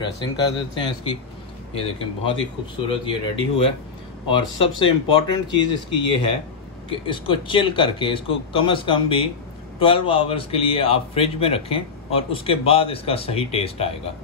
Dressing कर देते हैं इसकी। ये देखें बहुत ही खूबसूरत ये रेडी हुआ है। और सबसे इम्पॉर्टेंट चीज़ इसकी ये है कि इसको चिल करके इसको कम से कम भी 12 आवर्स के लिए आप फ्रिज में रखें और उसके बाद इसका सही टेस्ट आएगा।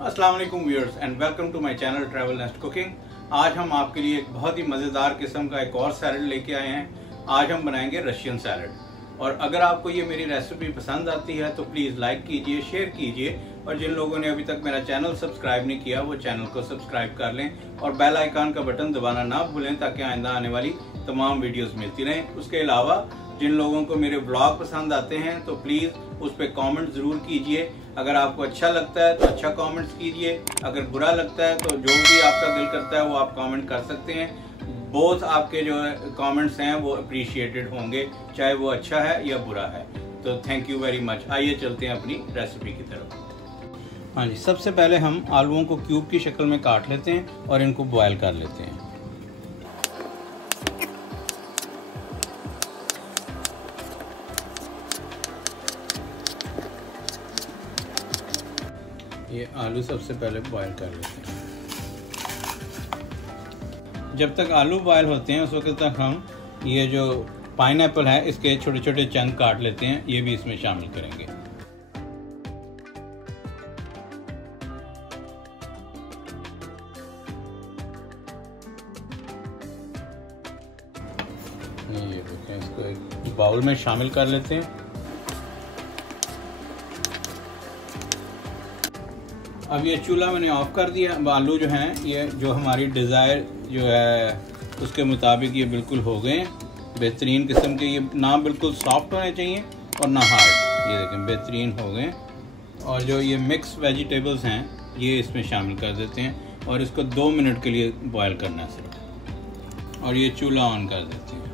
अस्सलाम वालेकुम viewers and welcome to my channel travel nest cooking. आज हम आपके लिए एक बहुत ही मज़ेदार किस्म का एक और सैलड लेके आए हैं। आज हम बनाएंगे रशियन सैलड। और अगर आपको ये मेरी रेसिपी पसंद आती है तो प्लीज़ लाइक कीजिए, शेयर कीजिए, और जिन लोगों ने अभी तक मेरा चैनल सब्सक्राइब नहीं किया वो चैनल को सब्सक्राइब कर लें और बेल आइकन का बटन दबाना ना भूलें ताकि आइंदा आने वाली तमाम वीडियोस मिलती रहें। उसके अलावा जिन लोगों को मेरे ब्लॉग पसंद आते हैं तो प्लीज़ उस पर कॉमेंट ज़रूर कीजिए। अगर आपको अच्छा लगता है तो अच्छा कॉमेंट्स कीजिए, अगर बुरा लगता है तो जो भी आपका दिल करता है वो आप कॉमेंट कर सकते हैं। बोथ आपके जो कमेंट्स हैं वो अप्रिशिएटेड होंगे, चाहे वो अच्छा है या बुरा है। तो थैंक यू वेरी मच। आइए चलते हैं अपनी रेसिपी की तरफ। हाँ जी, सबसे पहले हम आलूओं को क्यूब की शक्ल में काट लेते हैं और इनको बॉयल कर लेते हैं। ये आलू सबसे पहले बॉयल कर लेते हैं। जब तक आलू बॉयल होते हैं उस वक्त तक हम ये जो पाइनएप्पल है इसके छोटे छोटे चंक काट लेते हैं, ये भी इसमें शामिल करेंगे। ये देखें, इसको एक बाउल में शामिल कर लेते हैं। अब ये चूल्हा मैंने ऑफ कर दिया। आलू जो हैं ये जो हमारी डिज़ायर जो है उसके मुताबिक ये बिल्कुल हो गए हैं। बेहतरीन किस्म के, ये ना बिल्कुल सॉफ्ट होने चाहिए और ना हार्ड। ये देखें बेहतरीन हो गए। और जो ये मिक्स वेजिटेबल्स हैं ये इसमें शामिल कर देते हैं और इसको 2 मिनट के लिए बॉयल करना है सिर्फ। और ये चूल्हा ऑन कर देते हैं।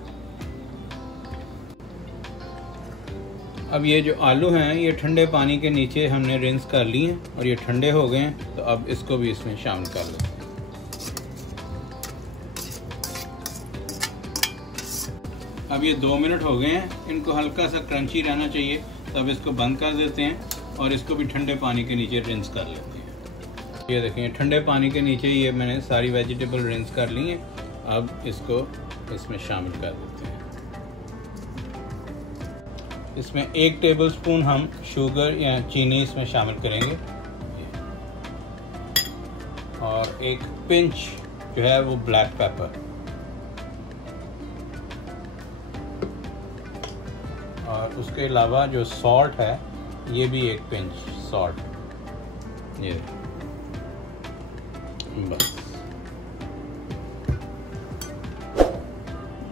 अब ये जो आलू हैं ये ठंडे पानी के नीचे हमने रिंस कर लिए हैं और ये ठंडे हो गए हैं। तो अब इसको भी इसमें शामिल कर लेते हैं। अब ये 2 मिनट हो गए हैं, इनको हल्का सा क्रंची रहना चाहिए। तो अब इसको बंद कर देते हैं और इसको भी ठंडे पानी के नीचे रिंस कर लेते हैं। ये देखें ठंडे पानी के नीचे ये मैंने सारी वेजिटेबल रिंस कर ली हैं। अब इसको इसमें शामिल कर देते हैं। इसमें 1 टेबलस्पून हम शुगर या चीनी इसमें शामिल करेंगे और 1 पिंच जो है वो ब्लैक पेपर, और उसके अलावा जो सॉल्ट है ये भी 1 पिंच सॉल्ट। ये बस।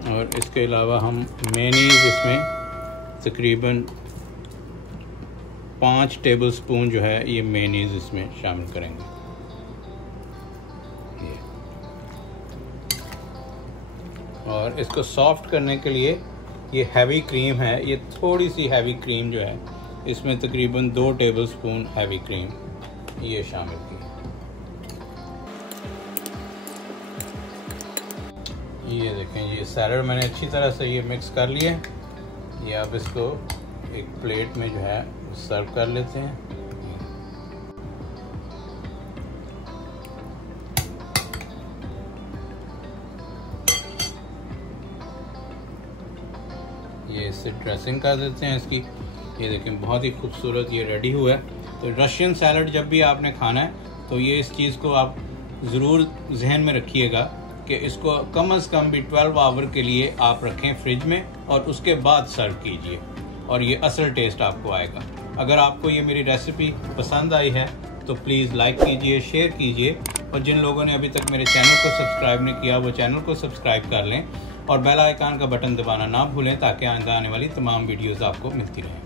और इसके अलावा हम मेयोनीज इसमें तकरीबन 5 टेबलस्पून जो है ये मेयोनीज इसमें शामिल करेंगे। ये और इसको सॉफ्ट करने के लिए ये हैवी क्रीम है, ये थोड़ी सी हैवी क्रीम जो है इसमें तकरीबन 2 टेबलस्पून हैवी क्रीम ये शामिल की। ये देखें ये सैलड मैंने अच्छी तरह से ये मिक्स कर लिया। ये अब इसको एक प्लेट में जो है सर्व कर लेते हैं। ये इससे ड्रेसिंग कर देते हैं इसकी। ये देखें बहुत ही खूबसूरत ये रेडी हुआ है। तो रशियन सैलड जब भी आपने खाना है तो ये इस चीज़ को आप ज़रूर जहन में रखिएगा कि इसको कम से कम भी 12 आवर के लिए आप रखें फ्रिज में और उसके बाद सर्व कीजिए और ये असल टेस्ट आपको आएगा। अगर आपको ये मेरी रेसिपी पसंद आई है तो प्लीज़ लाइक कीजिए, शेयर कीजिए, और जिन लोगों ने अभी तक मेरे चैनल को सब्सक्राइब नहीं किया वो चैनल को सब्सक्राइब कर लें और बेल आइकन का बटन दबाना ना भूलें ताकि आगे आने वाली तमाम वीडियोज़ आपको मिलती रहें।